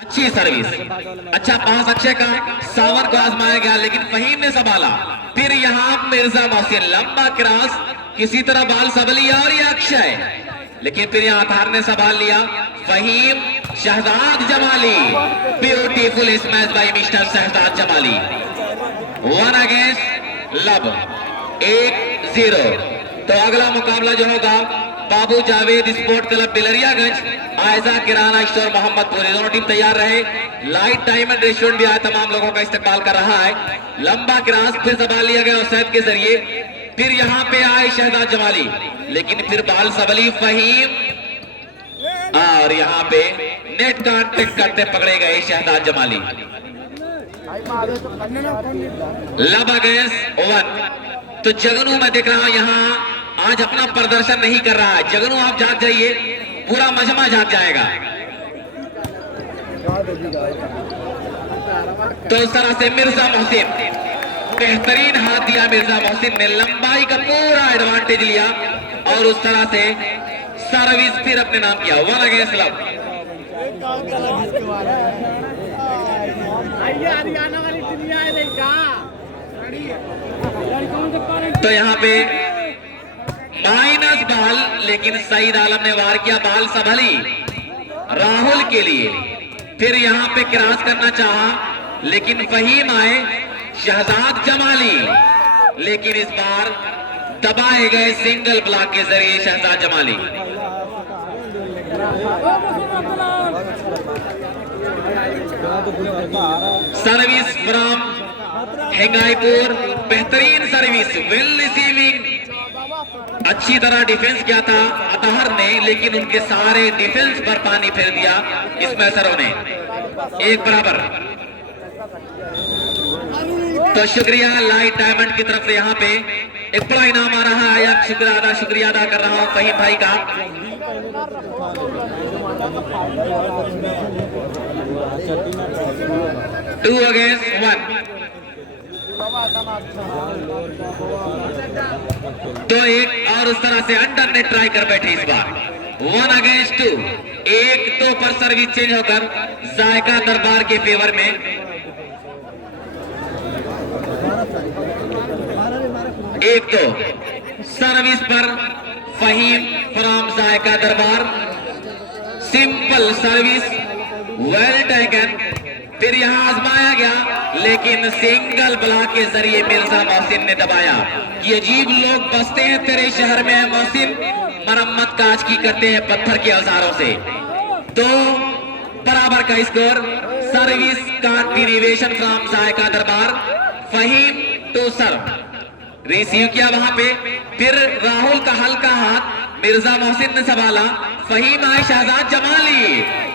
अच्छी सर्विस, अच्छा पास अक्षय का, सावर को आजमाया गया लेकिन फहीम ने संभाला। फिर यहाँ मिर्जा मोहसिन लंबा क्रॉस, किसी तरह बाल सबली और ये अक्षय, लेकिन फिर यहाँ अतहार ने संभाल लिया। Faheem, Shahzad Jamali, beautiful smash by mister Shahzad Jamali. 1 against love, 1-0। तो अगला मुकाबला जो होगा बाबू जावेद स्पोर्ट क्लब बिलरियागंज, आयजा किराना स्टोर मोहम्मदपुर, दोनों टीम तैयार रहे। लाइट डायमंड रेस्टोरेंट भी आया तमाम लोगों का इस्तेमाल कर रहा है। लंबा क्रॉस फिर संभाल लिया गया उसैद के जरिए। फिर यहाँ पे आए शहजाद जमाली, लेकिन फिर बाल सबली फहीम, और यहाँ पे नेट कांटेक्ट करते पकड़े गए शहजाद जमाली। लब अगेंस्ट 1। तो जगनू मैं देख रहा हूं यहाँ आज अपना प्रदर्शन नहीं कर रहा है। जगनू आप जाग जाइए, पूरा मजमा जाग जाएगा। तो इस तरह से मिर्जा मोहसिन, बेहतरीन हाथ दिया मिर्जा मोहसिन ने, लंबाई का पूरा एडवांटेज लिया और उस तरह से सर्विस फिर अपने नाम किया। 1 अगेंस्ट लब। तो यहाँ पे माइनस बाल, लेकिन सईद आलम ने वार किया बाल संभली राहुल के लिए। फिर यहाँ पे क्रॉस करना चाहा लेकिन फहीम आए शहजाद जमाली, लेकिन इस बार दबाए गए सिंगल ब्लॉक के जरिए शहजाद जमाली। सर्विस फ्रॉम हेंगाईपुर, बेहतरीन सर्विस, वेल रिसीविंग, अच्छी तरह डिफेंस किया था अतहर ने, लेकिन उनके सारे डिफेंस पर पानी फेर दिया स्मैशरों ने। 1 बराबर। तो शुक्रिया लाइट डायमंड की तरफ से यहाँ पे एक बड़ा इनाम आ रहा है। शुक्रिया अदा कर रहा हूँ फहीम भाई का। 2 अगेंस्ट 1। तो एक और उस तरह से अंडर ने ट्राई कर बैठे इस बार। 1 अगेंस्ट 2। 1-2 पर सर्विस चेंज होकर जायका दरबार के फेवर में। 1-2 सर्विस पर फहीम फ्रॉम जायका दरबार, सिंपल सर्विस, वेल टेकन। फिर यहां आजमाया गया लेकिन सिंगल ब्लॉक के जरिए मिर्जा मोहसिन ने दबाया। ये अजीब लोग बसते हैं तेरे शहर में है मोहसिन, मरम्मत काज की करते हैं पत्थर के औजारों से। तो बराबर का स्कोर, सर्विस कंटिन्यूएशन फ्रॉम जायका दरबार, फहीम टू सर्व, रिसीव किया वहां पे। फिर राहुल का हल्का हाथ मिर्जा मोहसिन ने संभाला, फहीम आए Shahzad Jamali,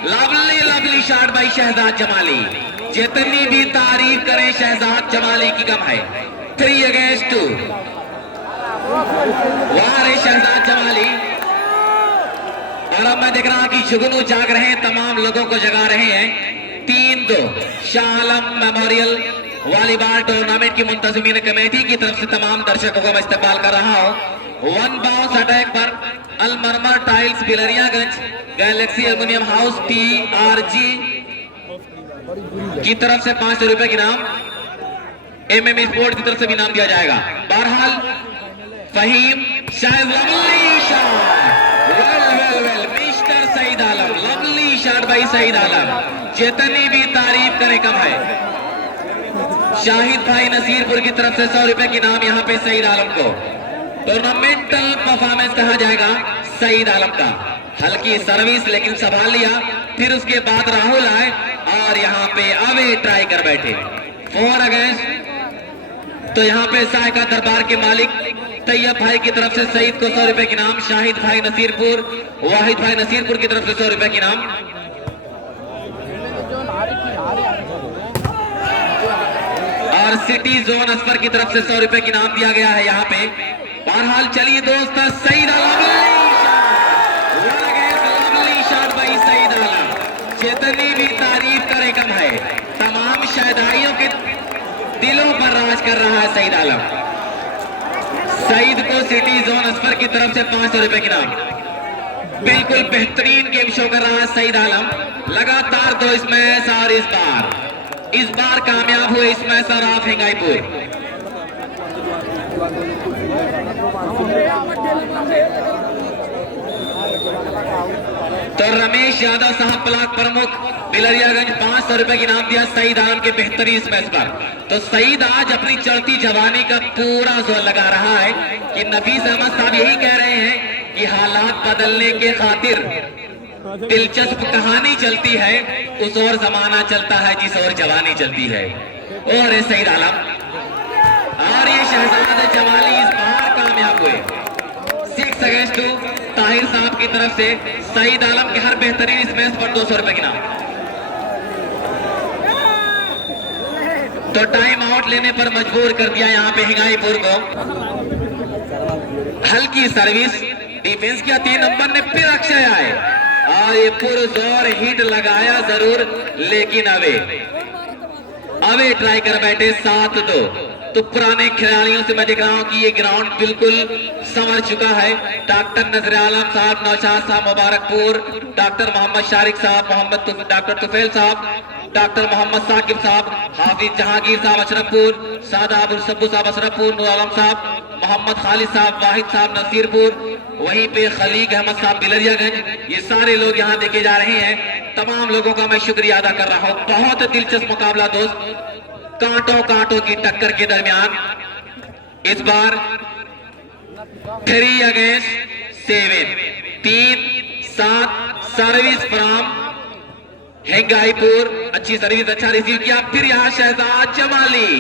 lovely lovely shot by Shahzad Jamali. जितनी भी तारीफ करें शहजाद जमाली की कम है। 3 अगेंस्ट 2। वाह रे शहजाद जमाली। और अब मैं देख रहा कि जुगनू जाग रहे हैं, तमाम लोगों को जगा रहे हैं। 3-2 Shah Alam memorial volleyball tournament की मुंतजिमीन कमेटी की तरफ से तमाम दर्शकों को मैं इस्तेमाल कर रहा हूं। 1 बाउंस अटैक पर Almarmar tiles Bilariyaganj, Galaxy aluminium house TRG की तरफ से 500 रुपए की नाम, MM स्पोर्ट की तरफ से भी नाम दिया जाएगा। बहरहाल फहीम, शायद lovely shot, well mister Saeed Alam, lovely shot by Saeed Alam. जितनी भी तारीफ करें कम है। शाहिद भाई नसीरपुर की तरफ से 100 रुपए की नाम यहाँ पे सईद आलम को। टूर्नामेंटल परफॉर्मेंस कहा जाएगा सईद आलम का। हल्की सर्विस लेकिन संभाल लिया। फिर उसके बाद राहुल आए और यहाँ पे अवे ट्राई कर बैठे। 4 अगेंस्ट। तो यहाँ पे जायका दरबार के मालिक तैयब भाई की तरफ से सईद को 100 रुपए की नाम, शाहिद भाई नसीरपुर, वाहिद भाई नसीरपुर की तरफ से 100 रुपए की नाम। और सिटी जोन असफर की तरफ से 100 रुपए की नाम दिया गया है यहाँ पे। बहरहाल चलिए दोस्त, सईद शॉट बाई सईद आलम। जितनी भी तारीफ करे कम है। तमाम शहदाइयों के दिलों पर राज कर रहा है सईद आलम। सईद को सिटी जोन असफर की तरफ से 500 रुपए की नाम। बिल्कुल बेहतरीन गेम शो कर रहा है सईद आलम। लगातार 2 स्मैश और इस बार कामयाब हुए स्मैशर ऑफ हिंगाईपुर। तो रमेश यादव साहब ब्लॉक प्रमुख बिलरियागंज 500 रुपए की इनाम दिया सईद आलम के बेहतरीन स्मैश पर। तो सईद आज अपनी चढ़ती जवानी का पूरा जोर लगा रहा है कि नफीस अहमद साहब यही कह रहे हैं कि हालात बदलने के खातिर दिलचस्प कहानी चलती है, उस और जमाना चलता है जिस और जवानी चलती है। और सईद आलम और ये शहजाद जमाली इस बार कामयाब हुए 6 अगेंस्ट 2 ताहिर साहब की तरफ से सईद आलम के हर बेहतरीन स्मैश पर 200 रुपए की नाम। तो टाइम आउट लेने पर मजबूर कर दिया यहाँ पे हिंगाईपुर को। हल्की सर्विस डिफेंस किया 3 नंबर ने, फिर अक्षय आए और ये पुरजोर हिट लगाया जरूर, लेकिन अवे ट्राई कर बैठे 7-2। तो पुराने खिलाड़ियों से मैं देख रहा हूं कि ये ग्राउंड बिल्कुल संवर चुका है। डॉक्टर नजर आलम साहब नौशाद साहब मुबारकपुर, डॉक्टर मोहम्मद शारिक साहब, डॉक्टर तुफैल साहब, डॉक्टर मोहम्मद साकिब साहब, हाफिज जहांगीर साहब अशरफपुर, सादाब सब्बू साहब अशरफपुर, नूर आलम साहब, मोहम्मद खालिद साहब, वाहिद साहब नसीरपुर, वहीं पे खलीक अहमद साहब बिलरियागंज, ये सारे लोग यहाँ देखे जा रहे हैं। तमाम लोगों का मैं शुक्रिया अदा कर रहा हूँ। बहुत दिलचस्प मुकाबला दोस्त, कांटों की टक्कर के दरमियान इस बार 3 अगेंस्ट 7, 3-7 सर्विस फ्रॉम हिंगाईपुर। अच्छी सर्विस, अच्छा रिसीव किया। फिर यहाँ शहजाद जमाली,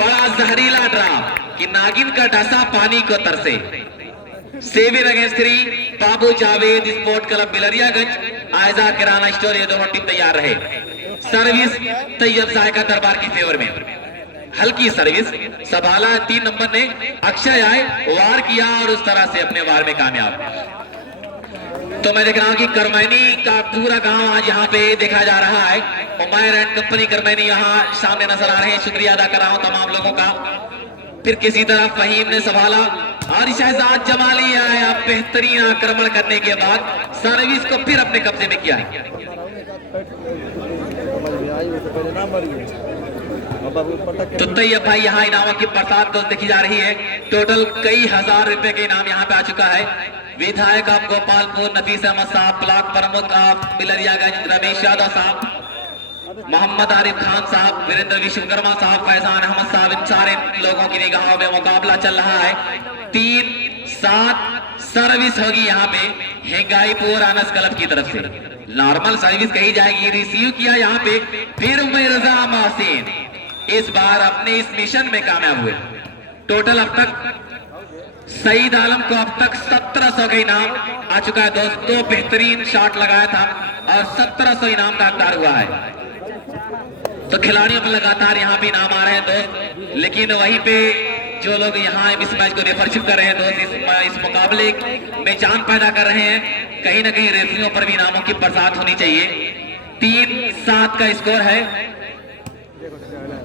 बड़ा जहरीला ड्राप कि नागिन का डसा पानी को तरसे। 7 अगेंस्ट 3 बाबू जावेद स्पोर्ट क्लब बिलरियागंज, आयजा किराना स्टोर, ये दोनों टीम तैयार रहे। सर्विस तैयब साहिका दरबार की फेवर में, हल्की सर्विस संभाला 3 नंबर ने, अक्षय आए वार किया और उस तरह से अपने वार में कामयाब। तो मैं देख रहा हूं कि करमैनी का पूरा गांव आज यहाँ पे देखा जा रहा है। उमैर एंड कंपनी करमैनी यहाँ सामने नजर आ रहे हैं। शुक्रिया अदा कर रहा हूं तमाम लोगों का। फिर किसी तरह फहीम ने संभाला और शहजाद जमाली आया बेहतरीन आक्रमण करने के बाद सर्विस को फिर अपने कब्जे में किया। तो तैयब भाई यहाँ इनामों की बरसात तो देखी जा रही है। टोटल कई हजार रुपए के इनाम यहाँ पे आ चुका है। विधायक आप गोपालपुर नफीस अहमद साहब, ब्लॉक प्रमुख आप बिलरियागंज रमेश यादव साहब, मोहम्मद आरिफ खान साहब, वीरेंद्र विश्वकर्मा साहब, फैजान अहमद साहब, इन सारे लोगों की निगाहों में मुकाबला चल रहा है। 3-7 सर्विस होगी यहाँ पे हिंगाईपुर अनस क्लब की तरफ से। नॉर्मल सर्विस कही जाएगी, रिसीव किया यहाँ पे। फिर मिर्जा मोहसिन इस बार अपने इस मिशन में कामयाब हुए। टोटल अब तक सईद आलम को अब तक 1700 का इनाम आ चुका है दोस्त। 2 बेहतरीन शॉट लगाया था और 1700 इनाम का हकदार हुआ है। तो खिलाड़ियों पर लगातार यहाँ पे इनाम आ रहे हैं दोस्त, लेकिन वहीं पे जो लोग यहाँ इस मैच को रेफरशिप कर रहे हैं दोस्त, इस मुकाबले में जान पैदा कर रहे हैं, कहीं ना कहीं रेफरियों पर भी इनामों की बरसात होनी चाहिए। 3-7 का स्कोर है।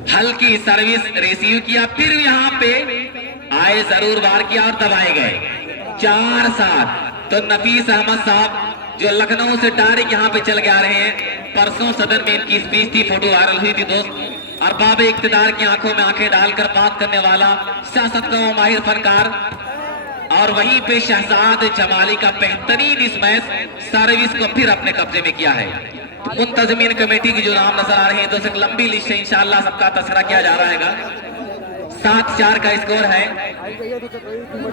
हल्की सर्विस रिसीव किया, फिर यहाँ पे आए जरूर वार किया और दबाए गए। 4-7। तो नफीस अहमद साहब जो लखनऊ से डायरेक्ट यहाँ पे चल के आ रहे हैं, परसों सदन में इनकी स्पीच थी, फोटो वायरल हुई थी दोस्त। अरबाब इक्तिदार की आंखों में आंखें डालकर बात करने वाला सियासत का माहिर फनकार, और वहीं पे शहजाद जमाली का बेहतरीन स्मैश सर्विस को फिर अपने कब्जे में किया है। तो मुंतजमीन कमेटी की जो नाम नजर आ रहे हैं दोस्त, एक लंबी लिस्ट है, इंशाअल्लाह सबका तस्करा किया जा रहा है। 7-4 का स्कोर है।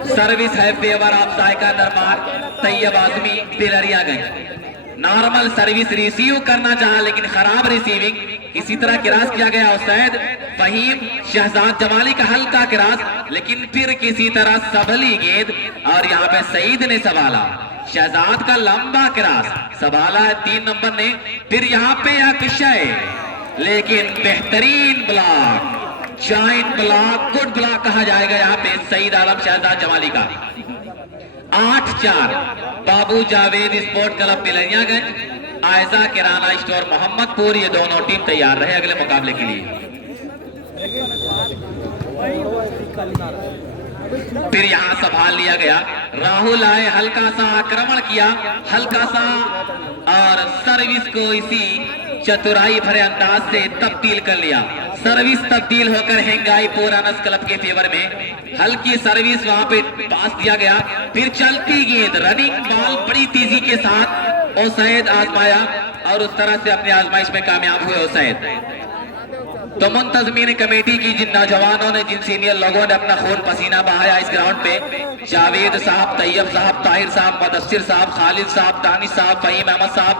सर्विस है favour of Sahika Darbar Tayyab Azmi Bilariyaganj. Normal service receive करना चाहा लेकिन खराब रिसीविंग, किसी तरह क्रॉस किया गया उसैद फहीम, शहजाद जमाली का हल्का क्रॉस, लेकिन फिर किसी तरह सबली गेंद और यहाँ पे सईद ने संभाला। शहजाद का लंबा क्रॉस संभाला है 3 नंबर ने। फिर यहाँ पे अक्षय, लेकिन बेहतरीन block, joint block, good block कहा जाएगा यहाँ पे सईद आलम शहजाद जमाली का। 8-4 बाबू जावेद स्पोर्ट क्लब बिलरियागंज, आयजा किराना स्टोर मोहम्मदपुर, ये दोनों टीम तैयार रहे अगले मुकाबले के लिए। फिर यहाँ संभाल लिया गया। राहुल आए, हल्का सा आक्रमण किया, हल्का सा, और सर्विस को इसी चतुराई भरे अंदाज से तब्दील कर लिया। सर्विस तब्दील होकर हेंगाईपुर रनर्स क्लब के फेवर में हल्की सर्विस वहां पे पास दिया गया। फिर चलती गेंद, रनिंग बॉल बड़ी तेजी के साथ ओसैद आजमाया और उस तरह से अपनी आजमाइश में कामयाब हुए ओसैद। तो मुंतजमीन कमेटी की जिन नौजवानों ने, जिन सीनियर लोगों ने अपना खून पसीना बहाया इस ग्राउंड पे, जावेद साहब, तैयब साहब, ताहिर साहब, मुदस्सिर साहब, खालिद साहब, दानिश साहब, फहीम अहमद साहब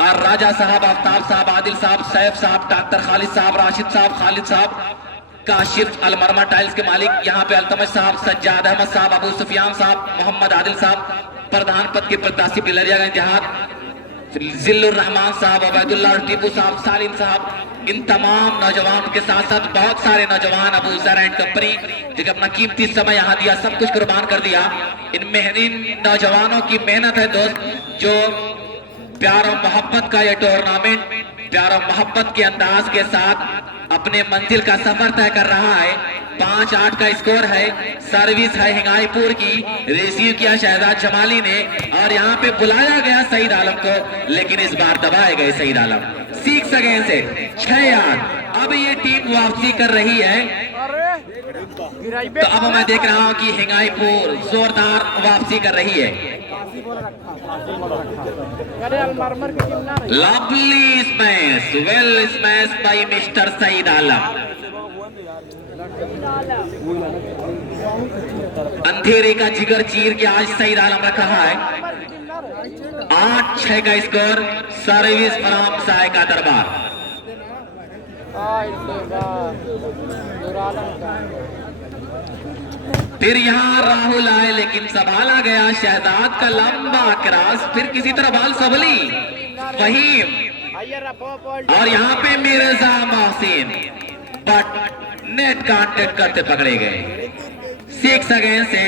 और राजा साहब, आफ्ताब साहब, आदिल साहब, सैफ साहब, डॉक्टर खालिद साहब, राशिद साहब, खालिद साहब, काशिफ अलमरमा टाइल्स के मालिक यहाँ पे अल्तमश साहब, सज्जाद अहमद साहब, अबू सुफियान साहब, मोहम्मद आदिल साहब, प्रधान पद के प्रत्याशी पिलरियागंज जहाद, जिल्लुर रहमान साहब, उबैदुल्लाह टीपू साहब, सालिम साहब, इन तमाम नौजवानों के साथ साथ बहुत सारे नौजवान, अबू ज़र एंड कंपनी, जो अपना कीमती समय यहाँ दिया, सब कुछ कुर्बान कर दिया। इन नौजवानों की मेहनत है दोस्त, जो प्यार और मोहब्बत का ये टूर्नामेंट प्यार और मोहब्बत के अंदाज के साथ अपने मंजिल का सफर तय कर रहा है। 5-8 का स्कोर है। सर्विस है हिंगाईपुर की, रिसीव किया शहजाद जमाली ने और यहाँ पे बुलाया गया सईद आलम को, लेकिन इस बार दबाए गए सईद आलम। 6 सेकेंड से 6 यार्ड। अब ये टीम वापसी कर रही है। तो अब मैं देख रहा हूँ कि हिंगाईपुर जोरदार वापसी कर रही है। Lovely smash, well smash by mister Saeed Alam. अंधेरे का जिगर चीर के आज सईद आलम रख रहा है। 8-6 का स्कोर। सर्विस फराम साय का दरबार। फिर यहाँ राहुल आए, लेकिन संभाला गया। शहजाद का लंबा क्रॉस, फिर किसी तरह बाल सबली फहीम, और यहाँ पे Mirza Mohsin, but net contact करते पकड़े गए। 6 सेकेंड से।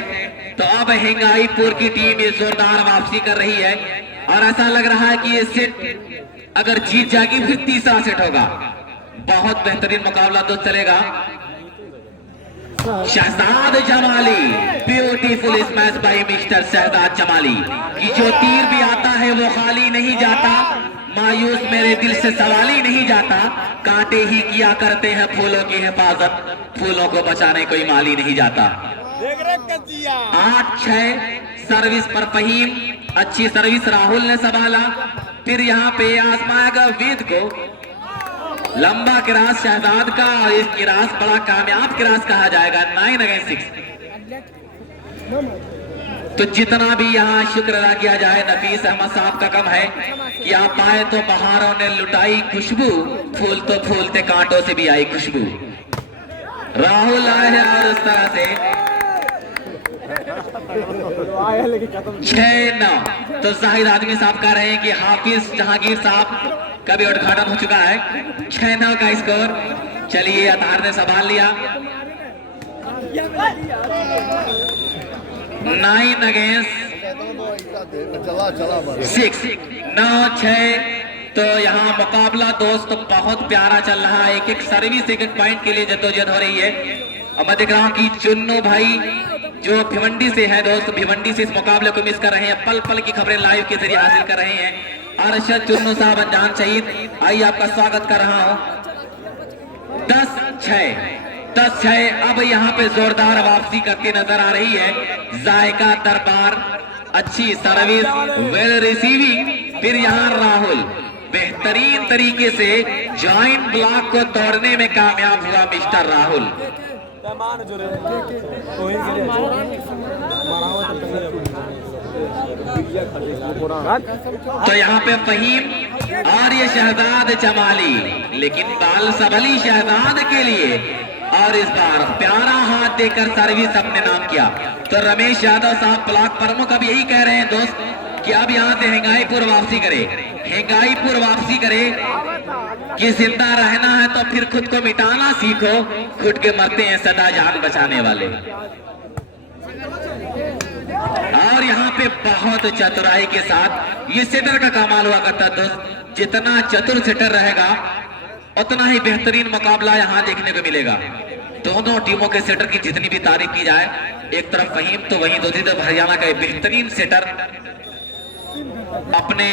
तो अब हिंगाईपुर की टीम ये जोरदार वापसी कर रही है और ऐसा लग रहा है कि ये सेट अगर जीत जाएगी फिर तीसरा सेट होगा। बहुत बेहतरीन मुकाबला तो चलेगा। Shahzad Jamali, beautiful smash by mister Shahzad Jamali कि जो तीर भी आता है वो खाली नहीं जाता। मायूस मेरे दिल से सवाल ही नहीं जाता। कांटे ही किया करते हैं फूलों की हिफाजत, फूलों को बचाने कोई माली नहीं जाता। 8-6 सर्विस पर फहीम, अच्छी सर्विस राहुल ने संभाला। फिर यहाँ पे आजमाएगा वेद को। लंबा क्रास शहजाद का, और इस क्रास बड़ा कामयाब क्रास कहा जाएगा। 9 अगेंस्ट 6। तो जितना भी यहाँ शुक्र अदा किया जाए नफीस अहमद साहब का कम है कि आप आए तो बहारों ने लुटाई खुशबू, फूल तो फूलते कांटों से भी आई खुशबू। राहुल आए हैं और उस तरह से 6-9। तो जाहिद आदमी साहब कह रहे हैं कि हाफिज जहांगीर साहब का भी उद्घाटन हो चुका है। 6-9 का स्कोर। चलिए अतार ने संभाल लिया। 9 अगेंस्ट 6। 9-6। तो यहाँ मुकाबला दोस्त बहुत प्यारा चल रहा है। एक सर्विस, एक पॉइंट के लिए जद्दोजहद हो रही है। और मैं देख रहा हूँ कि चुन्नू भाई जो भिवंडी से है दोस्त, भिवंडी से इस मुकाबले को मिस कर रहे हैं। पल पल की खबरें लाइव के जरिए हासिल कर रहे हैं। अरशद चुन्नू साहब अनजान शहीद, आइए आपका स्वागत कर रहा हूँ। 10-6। अब यहाँ पे जोरदार वापसी करती नजर आ रही है जायका दरबार। अच्छी सर्विस, वेल रिसीविंग। फिर यहाँ राहुल बेहतरीन तरीके से जॉइंट ब्लॉक को तोड़ने में कामयाब हुआ मिस्टर राहुल। तो यहाँ पे फहीम और ये शहजाद जमाली, लेकिन बाल सबली शहजाद के लिए, और इस बार प्यारा हाथ देकर सर्विस अपने नाम किया। तो रमेश यादव साहब ब्लॉक प्रमुख अब यही कह रहे हैं दोस्त कि अब यहाँ से हिंगाईपुर वापसी करे, हिंगाईपुर वापसी करे कि जिंदा रहना है तो फिर खुद को मिटाना सीखो, खुद के मरते हैं सदा जान बचाने वाले। और यहाँ पे बहुत चतुराई के साथ ये सेटर का कमाल हुआ करता दोस्त। जितना चतुर सेटर रहेगा उतना ही बेहतरीन मुकाबला यहाँ देखने को मिलेगा। दोनों टीमों के सेटर की जितनी भी तारीफ की जाए, एक तरफ फहीम तो वहीं दूसरी तरफ हरियाणा का बेहतरीन सेटर अपने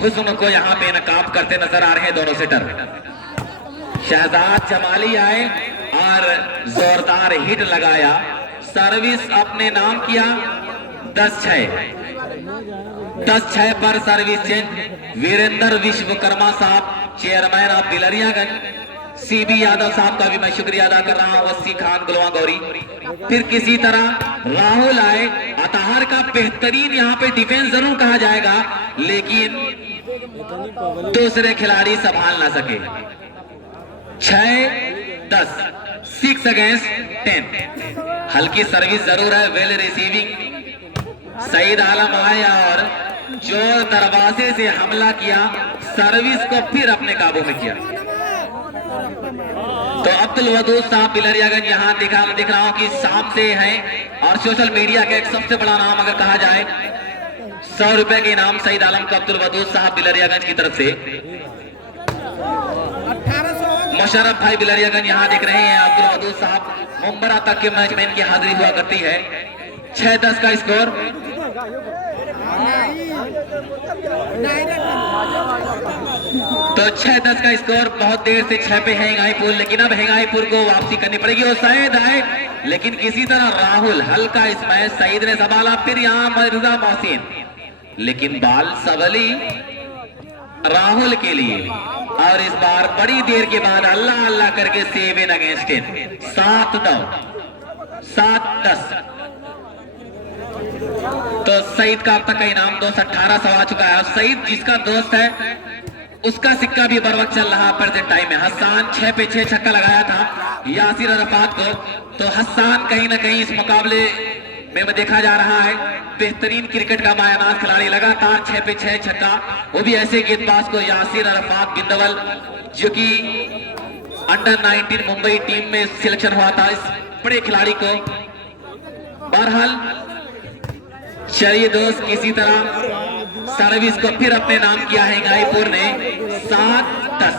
हुस्न को यहाँ पे नकाब करते नजर आ रहे हैं दोनों सेटर। शहजाद जमाली आए और जोरदार हिट लगाया, सर्विस अपने नाम किया। 10-6 पर सर्विस चेंज। वीरेंद्र विश्वकर्मा साहब, chairman of Bilariyaganj, CB Yadav साहब का भी मैं शुक्रिया अदा कर रहा हूं, वस्सी खान गुलवा गौरी। फिर किसी तरह राहुल आए। अतहार का बेहतरीन यहाँ पे डिफेंस जरूर कहा जाएगा, लेकिन दूसरे खिलाड़ी संभाल ना सके। 6-10, 6 अगेंस्ट 10। हल्की सर्विस जरूर है, वेल रिसीविंग। सईद आलम आया और जो दरवाजे से हमला किया, सर्विस को फिर अपने काबू में किया। तो अब्दुल वदूद साहब बिलरियागंज यहाँ दिख रहा हूं कि शाम से हैं और सोशल मीडिया का एक सबसे बड़ा नाम अगर कहा जाए, 100 रुपए के इनाम सईद आलम को अब्दुल वदूद साहब बिलरियागंज की तरफ से। मुशर्रफ भाई बिलरियागंज यहाँ दिख रहे हैं। अब्दुल वदूद साहब मुंबरा तक के मैच में इनकी हाजिरी हुआ करती है। 6-10 का स्कोर। तो 6-10 का स्कोर। बहुत देर से 6 पे है हेंगाईपुर, लेकिन अब हेंगाईपुर को वापसी करनी पड़ेगी। और सईद आए, लेकिन किसी तरह राहुल हल्का इस मैच सईद ने संभाला। फिर यहाँ मिर्जा मोहसिन, लेकिन बाल सबली राहुल के लिए। और इस बार बड़ी देर के बाद अल्लाह अल्लाह करके 7 अगेंस्ट 10। 7-9, 7-10। तो सईद का अब तक का इनाम 218 सवा चुका है। और सईद जिसका दोस्त है उसका सिक्का भी बर वक्त चल रहा प्रेजेंट टाइम में। हसन 6 पे 6 छक्का लगाया था यासिर अरफात को। तो हसन कहीं ना कहीं इस मुकाबले में देखा जा रहा है बेहतरीन क्रिकेट का मायानाज खिलाड़ी। लगातार 6 पे 6 छक्का, वो भी ऐसे गेंदबाज को यासिर अरफात बिंदवल, जो कि अंडर 19 मुंबई टीम में सिलेक्शन हुआ था, इस बड़े खिलाड़ी को। बहरहाल चलिए दोस्त, किसी तरह सर्विस को फिर अपने नाम किया है हेंगाईपुर ने। 7-10।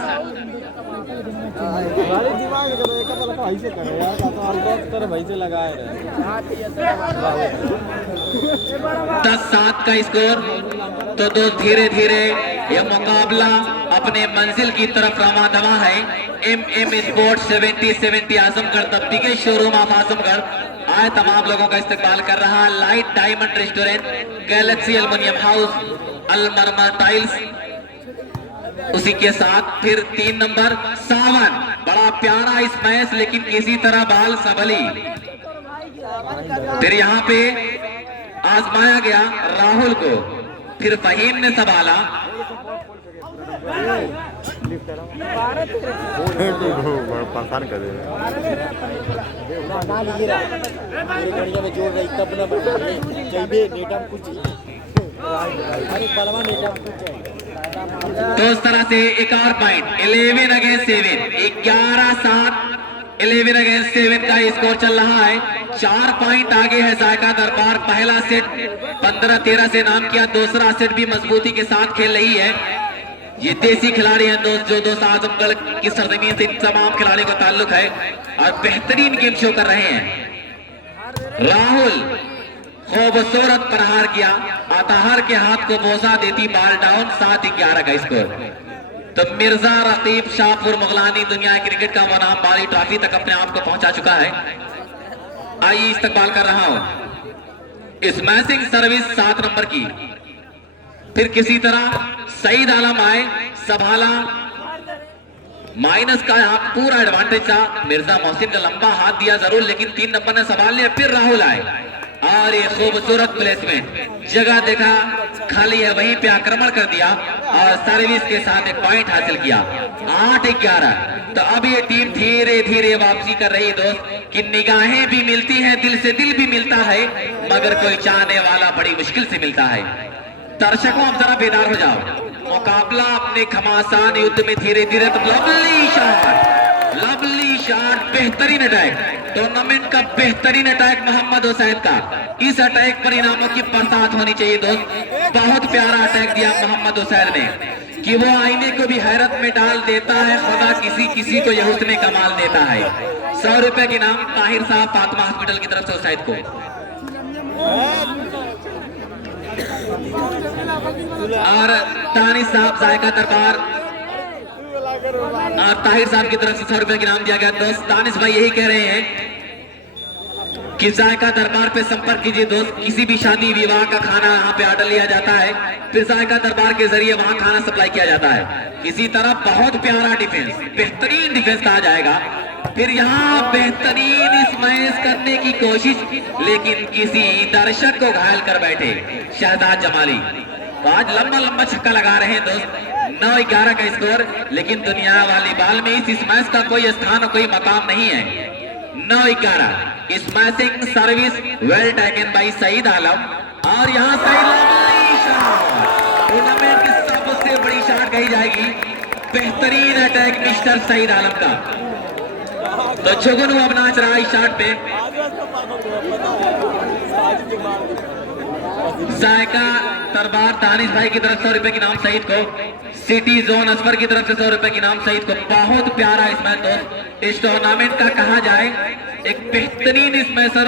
दस 7 का स्कोर। तो दोस्त धीरे धीरे यह मुकाबला अपने मंजिल की तरफ रमा दमा है। MM sports 70-70 Azamgarh, the biggest showroom of Azamgarh, आए तमाम लोगों का इस्तकबाल कर रहा। Light diamond restaurant, Galaxy aluminium house, Almarmar tiles, उसी के साथ फिर 3 नंबर सावन। बड़ा प्यारा इस मैच, लेकिन किसी तरह बाल सबली। फिर यहाँ पे आजमाया गया राहुल को, फिर फहीम ने संभाला। तो इस तरह से एक और पॉइंट, 11 अगेंस्ट 7, 11-7, 11 अगेंस्ट 7 का स्कोर चल रहा है। 4 पॉइंट आगे है जायका दरबार। पहला सेट 15-13 से नाम किया, दूसरा सेट भी मजबूती के साथ खेल रही है। ये देसी खिलाड़ी हैं दोस्त, जो दोस्त आजमगढ़ की सरजमीन से इन तमाम खिलाड़ियों का ताल्लुक है और बेहतरीन गेम शो कर रहे हैं। राहुल खूबसूरत प्रहार किया, अतहार के हाथ को बोझा देती बाल डाउन। 7-11 का स्कोर। तो मिर्जा रकीब शाहपुर मुगलानी दुनिया क्रिकेट का वो नाम बाली ट्रॉफी तक अपने आप को पहुंचा चुका है। आइए इस्तकबाल कर रहा हूं स्मैशिंग सर्विस 7 नंबर की। फिर किसी तरह सईद आलम आए, संभाला। माइनस का यहाँ पूरा एडवांटेज था। मिर्जा मोहसिन का लंबा हाथ दिया जरूर, लेकिन 3 नंबर ने संभाल लिया। फिर राहुल आए और ये खूबसूरत प्लेसमेंट, जगह देखा खाली है, वहीं पे आक्रमण कर दिया और सर्विस के साथ एक पॉइंट हासिल किया। 8-11। तो अब ये टीम धीरे धीरे वापसी कर रही दोस्त, कि निगाहें भी मिलती हैं, दिल से दिल भी मिलता है, मगर कोई चाहने वाला बड़ी मुश्किल से मिलता है। दर्शकों अब जरा बेदार हो जाओ, मुकाबला अपने घमासान युद्ध में धीरे धीरे। तो लवली शॉट, बेहतरीन अटैक, टूर्नामेंट का बेहतरीन अटैक मोहम्मद हुसैन का। इस अटैक पर इनामों की बरसात होनी चाहिए दोस्त। बहुत प्यारा अटैक दिया मोहम्मद हुसैन ने कि वो आईने को भी हैरत में डाल देता है, खुदा किसी किसी को यह हुस्न कमाल देता है। 100 रुपए के नाम ताहिर साहब फातिमा हॉस्पिटल की तरफ से हुसैन को। और तानिश साहब जायका दरबार और ताहिर साहब की तरफ से 100 रुपए के नाम दिया गया। दोस्त तानिश भाई यही कह रहे हैं कि जायका दरबार पे संपर्क कीजिए दोस्त। किसी भी शादी विवाह का खाना यहाँ पे ऑर्डर लिया जाता है, फिर जायका दरबार के जरिए वहां खाना सप्लाई किया जाता है। इसी तरह बहुत प्यारा डिफेंस, बेहतरीन डिफेंस कहा जाएगा। फिर यहाँ बेहतरीन स्मैश करने की कोशिश, लेकिन किसी दर्शक को घायल कर बैठे शहजाद जमाली। तो आज लंबा लंबा छक्का लगा रहे हैं दोस्त। 9-11 का स्कोर, लेकिन दुनिया वाली बाल में इस स्मैश का कोई स्थान और कोई मकाम नहीं है। 9-11 smashing service well taken by Saeed Alam. और यहाँ टूर्नामेंट की सबसे बड़ी शॉट कही जाएगी, बेहतरीन अटैक मिस्टर सईद आलम का। तो जुगनू अब नाच रहा है इस शॉट पे। जायका दरबार तानिश भाई की तरफ 100 रुपए की नाम सईद को। सिटी जोन असफर की तरफ से 100 रुपए की नाम सईद को। बहुत प्यारा स्मैश दोस्त, इस टूर्नामेंट का कहा जाए एक बेहतरीन स्मैशर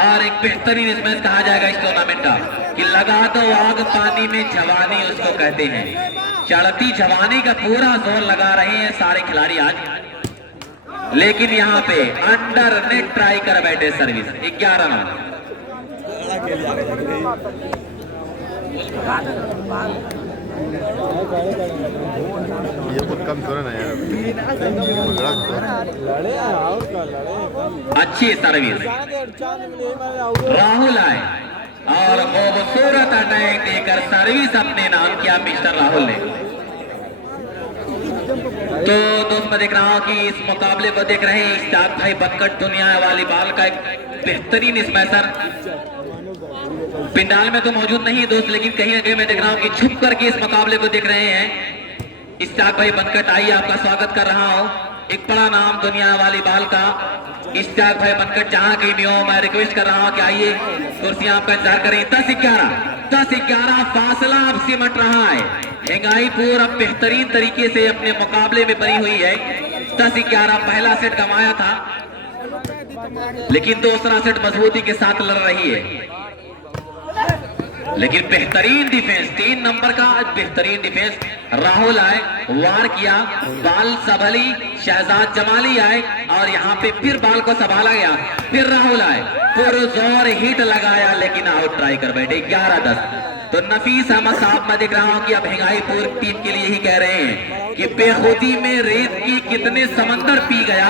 और एक बेहतरीन स्मैश कहा जाएगा इस टूर्नामेंट का कि लगा दो आग पानी में जवानी उसको कहते हैं। चढ़ती जवानी का पूरा जोर लगा रहे हैं सारे खिलाड़ी आज, लेकिन यहाँ पे अंडर नेट ट्राई कर बैठे सर्विस। 11 रन। अच्छी सर्विस, राहुल आए और खूबसूरत अटैक देकर सर्विस अपने नाम किया मिस्टर राहुल ने। तो दोस्त मैं देख रहा हूं कि इस मुकाबले को देख रहे हैं इश्ताक भाई बक्कट, दुनिया वाली बाल का एक बेहतरीन स्मैशर। पिंडाल में तो मौजूद नहीं दोस्त, लेकिन कहीं ना कहीं मैं देख रहा हूं कि छुप करके इस मुकाबले को देख रहे हैं। इश्ताक भाई बनकट, आइए आपका स्वागत कर रहा हूं। एक बड़ा नाम दुनिया वाली बाल का इश्ताक भाई बनकट, जहां कहीं भी हो मैं रिक्वेस्ट कर रहा हूं कि आइए, कुर्सियां आपका इंतजार करें। 10-11 फासला अब सिमट रहा है। हिंगाईपुर अब बेहतरीन तरीके से अपने मुकाबले में बनी हुई है। 10-11 पहला सेट गंवाया था, लेकिन दूसरा सेट मजबूती के साथ लड़ रही है। लेकिन बेहतरीन डिफेंस, 3 नंबर का बेहतरीन डिफेंस। राहुल आए, वार किया, बाल संभली, शहजाद जमाली आए और यहाँ पे फिर बाल को संभाला गया। फिर राहुल आए, पुरजोर हिट लगाया, लेकिन आउट ट्राई कर बैठे। 11-10। तो नफीस अहमद साहब मैं देख रहा हूँ कि अब हिंगाईपुर टीम के लिए ही कह रहे हैं कि बेखुदी में रेत की कितने समंदर पी गया,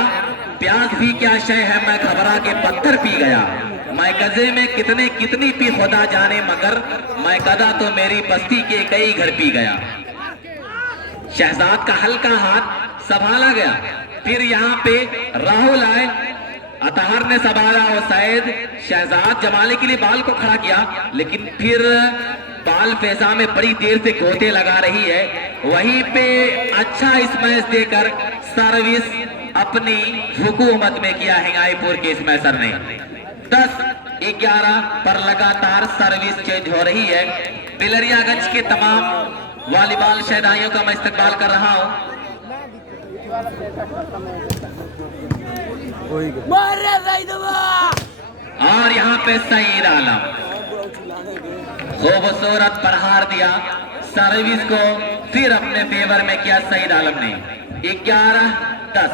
प्यास भी क्या शय है, मैं घबरा के पत्थर पी गया। मैं गजे में कितने कितनी पी खुदा जाने, मगर मैं कदा तो मेरी बस्ती के कई घर पी गया। शहजाद का हल्का हाथ संभाला गया। फिर यहाँ पे राहुल आए, अतहर ने संभाला और शायद शहजाद जमाले के लिए बाल को खड़ा किया, लेकिन फिर बाल फैसा में बड़ी देर से गोते लगा रही है। वहीं पे अच्छा स्मैश देकर सर्विस अपनी हुकूमत में किया हिंगाईपुर के स्मैशर ने। 10-11 पर लगातार सर्विस चेंज हो रही है। बिलरियागंज के तमाम वॉलीबॉल शहदाइयों का मैं इस्तकबाल कर रहा हूं। और यहाँ पे सईद आलम खूबसूरत प्रहार दिया, सर्विस को फिर अपने फेवर में किया सईद आलम ने। 11-10।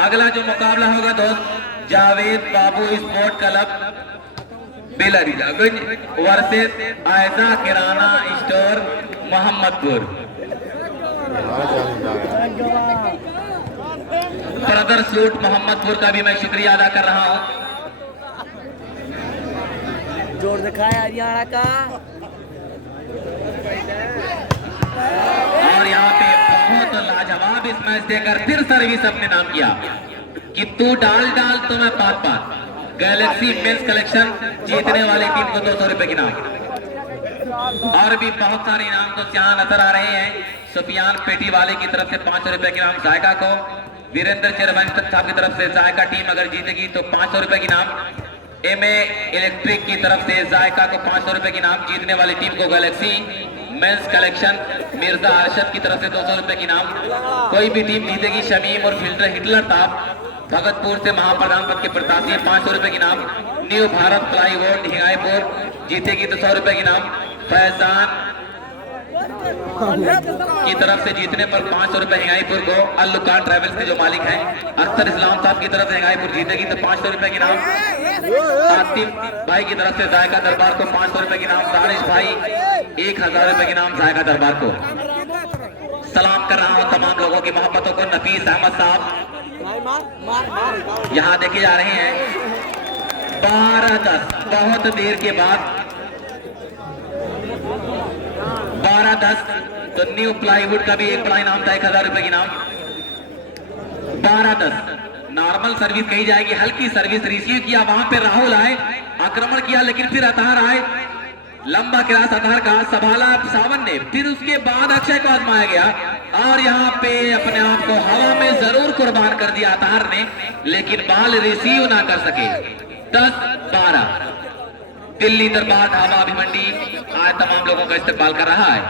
अगला जो मुकाबला होगा दोस्त, Javed Babu sport club Bilariyaganj versus Aiza किराना store Mohammadpur. Brother suit Mohammadpur का भी मैं शुक्रिया अदा कर रहा हूं। जोर दिखाया हरियाणा का। और यहाँ पे बहुत लाजवाब मैच देकर फिर सर्विस अपने नाम किया कि तू डाल तो मैं पात। गैलेक्सी मेंस कलेक्शन जीतने वाली टीम को 200 रुपए की नाम। और भी बहुत सारे इनाम दोस्त यहाँ नजर आ रहे हैं। सुफियान पेटी वाले की तरफ से 500 रुपए के इनाम जायका को। वीरेंद्र चेरवंश साहब की तरफ से जायका टीम अगर जीतेगी तो 500 रुपए के इनाम। एमए इलेक्ट्रिक की तरफ से जायका को 500 रुपए के इनाम। जीतने वाली टीम को Galaxy men's collection Mirza Arshad की तरफ से 200 रुपए के इनाम। कोई भी टीम जीतेगी शमीम और फिल्टर हिटलर साहब भगतपुर से महाप्रधान पद के प्रत्याशी 500 रुपए के इनाम। न्यू भारत प्लाईवुड हिंगाईपुर जीतेगी तो 100 रुपए के इनाम। फैजान की तरफ से जीतने पर 500 रुपए हिंगाईपुर को। अल्लुकान ट्रेवल्स के जो मालिक हैं अख्तर इस्लाम साहब की तरफ से हिंगाईपुर जीतेगी तो 500 रुपए के इनाम। आतिफ भाई की तरफ से जायका दरबार को 500 रुपए के इनाम। दानिश भाई 1000 रुपए के इनाम जायका दरबार को। सलाम कर रहा हूँ तमाम लोगों की मोहब्बतों को। नफीस अहमद साहब यहाँ देखे जा रहे हैं 12-10 बहुत देर के बाद 12-10 तो न्यू प्लाईवुड का भी एक बड़ा इनाम था 1000 रुपए की इनाम। 12-10 नॉर्मल सर्विस कही जाएगी। हल्की सर्विस रिसीव किया वहां पे राहुल आए आक्रमण किया लेकिन फिर अतहार आए। लंबा क्रॉस अतहार का संभाला सावन ने। फिर उसके बाद अक्षय को आजमाया गया और यहाँ पे अपने आप को हवा में जरूर कुर्बान कर दिया अतहार ने लेकिन बॉल रिसीव ना कर सके। 10-12 दिल्ली दरबार ढाबा अभिमंडी आज तमाम लोगों का इस्तेमाल कर रहा है।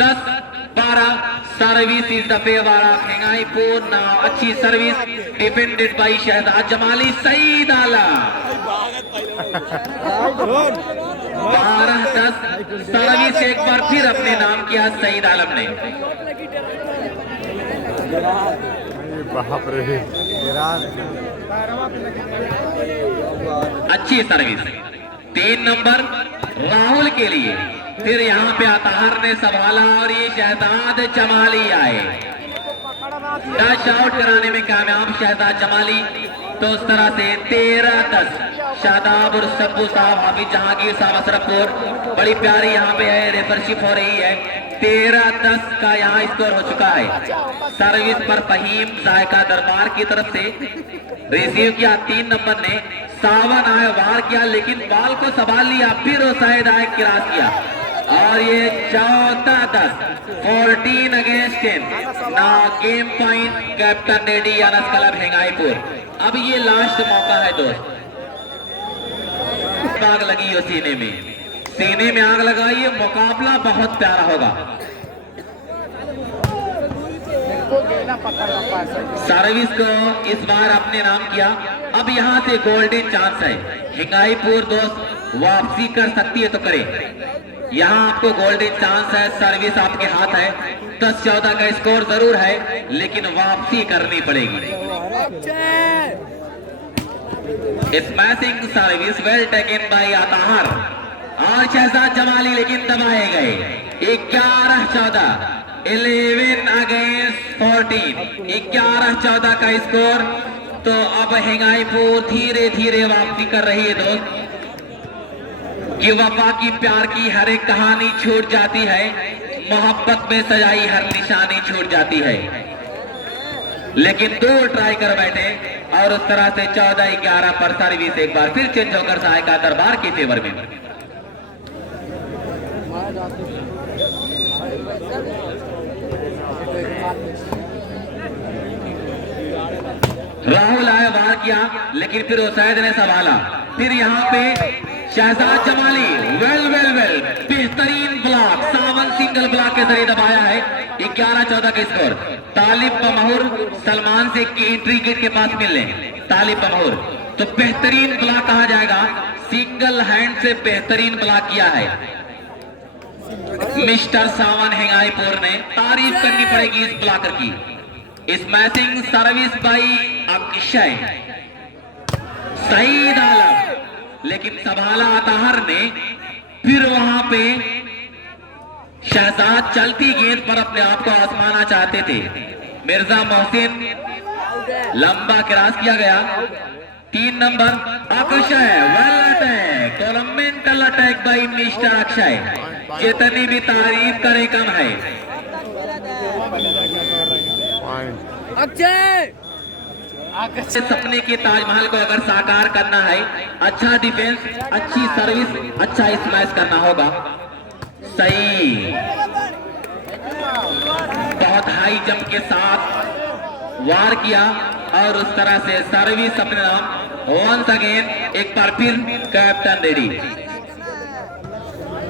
10-12 service is the favour of Hingaipur now. अच्छी service defended by Shahzad Jamali. Saeed Alam 12-10 service एक बार फिर अपने नाम किया सईद आलम ने। अच्छी सर्विस 3 नंबर राहुल के लिए। फिर यहाँ पे अतहार ने संभाला और ये शहजाद जमाली आए डैश आउट कराने में कामयाब शहजाद जमाली। तो उस तरह से 13-10 शादाब और सब्बू साहब हाफिज जहांगीर साहब असरफपुर बड़ी प्यारी यहाँ पे है रेफरशिप हो रही है। 13-10 का यहाँ स्कोर हो चुका है। सर्विस पर फहीम जायका दरबार की तरफ से रिसीव किया 3 नंबर ने। सावन आए वार किया लेकिन बॉल को संभाल लिया। फिर शायद आए क्रॉस किया और ये 14-10 14 अगेंस्ट 10 ना game point captain नेडी Anas club हिंगाईपुर। अब ये लास्ट मौका है दोस्त। आग लगी हो सीने में आग लगाइए। मुकाबला बहुत प्यारा होगा। सर्विस को इस बार अपने नाम किया। अब यहाँ से गोल्डन चांस है। हिंगाईपुर दोस्त वापसी कर सकती है तो करे। यहाँ आपको गोल्डन चांस है। सर्विस आपके हाथ है। 10-14 का स्कोर जरूर है लेकिन वापसी करनी पड़ेगी। Smashing service well taken bye Athar और शहजाद जमाली लेकिन दबाए गए। 11-14 11 अगेंस्ट 14 11-14 का स्कोर। तो अब हिंगाईपुर धीरे धीरे वापसी कर रही है दोस्त। कि वफा की प्यार की हर एक कहानी छूट जाती है। मोहब्बत में सजाई हर निशानी छूट जाती है। लेकिन 2 ट्राई कर बैठे और उस तरह से 14-11 पर सर्विस एक बार फिर चेंज होकर जायका दरबार के फेवर में। राहुल आया वार किया लेकिन फिर ओसैद ने संभाला। फिर यहाँ पे शहजाद जमाली वेल बेहतरीन ब्लॉक सावन सिंगल ब्लॉक के जरिए दबाया है। 11-14 का स्कोर। तालिब बमहुर सलमान से एंट्री गेट के पास मिल लें। तालिब बमहुर तो बेहतरीन ब्लॉक कहा जाएगा। सिंगल हैंड से बेहतरीन ब्लॉक किया है मिस्टर सावन हिंगाईपुर ने। तारीफ करनी पड़ेगी इस ब्लॉकर की। Smashing service by Akshay Saeed Alam लेकिन संभाला अतहार ने। फिर वहां पे शहजाद चलती गेंद पर अपने आप को आजमाना चाहते थे। मिर्जा मोहसिन लंबा क्रॉस किया गया। 3 number Akshay well attack tournamental attack by mister Akshay. जितनी भी तारीफ करे कम है। अक्षय सपने के ताजमहल को अगर साकार करना है अच्छा डिफेंस अच्छी सर्विस अच्छा स्मैश करना होगा। सही, बहुत हाई जंप के साथ वार किया और उस तरह से सर्विस अपने नाम। वंस अगेन एक बार फिर कैप्टन रेडी,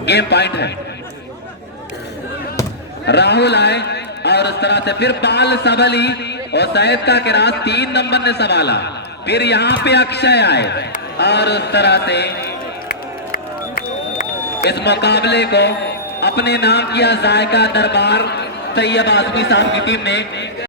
गेम पॉइंट है। राहुल आए और उस तरह से फिर बाल सबली और सैयद का क्रॉस 3 नंबर ने संभाला। फिर यहां पे अक्षय आए और उस तरह से इस मुकाबले को अपने नाम किया जायका दरबार तैयब आजमी साहब की टीम ने।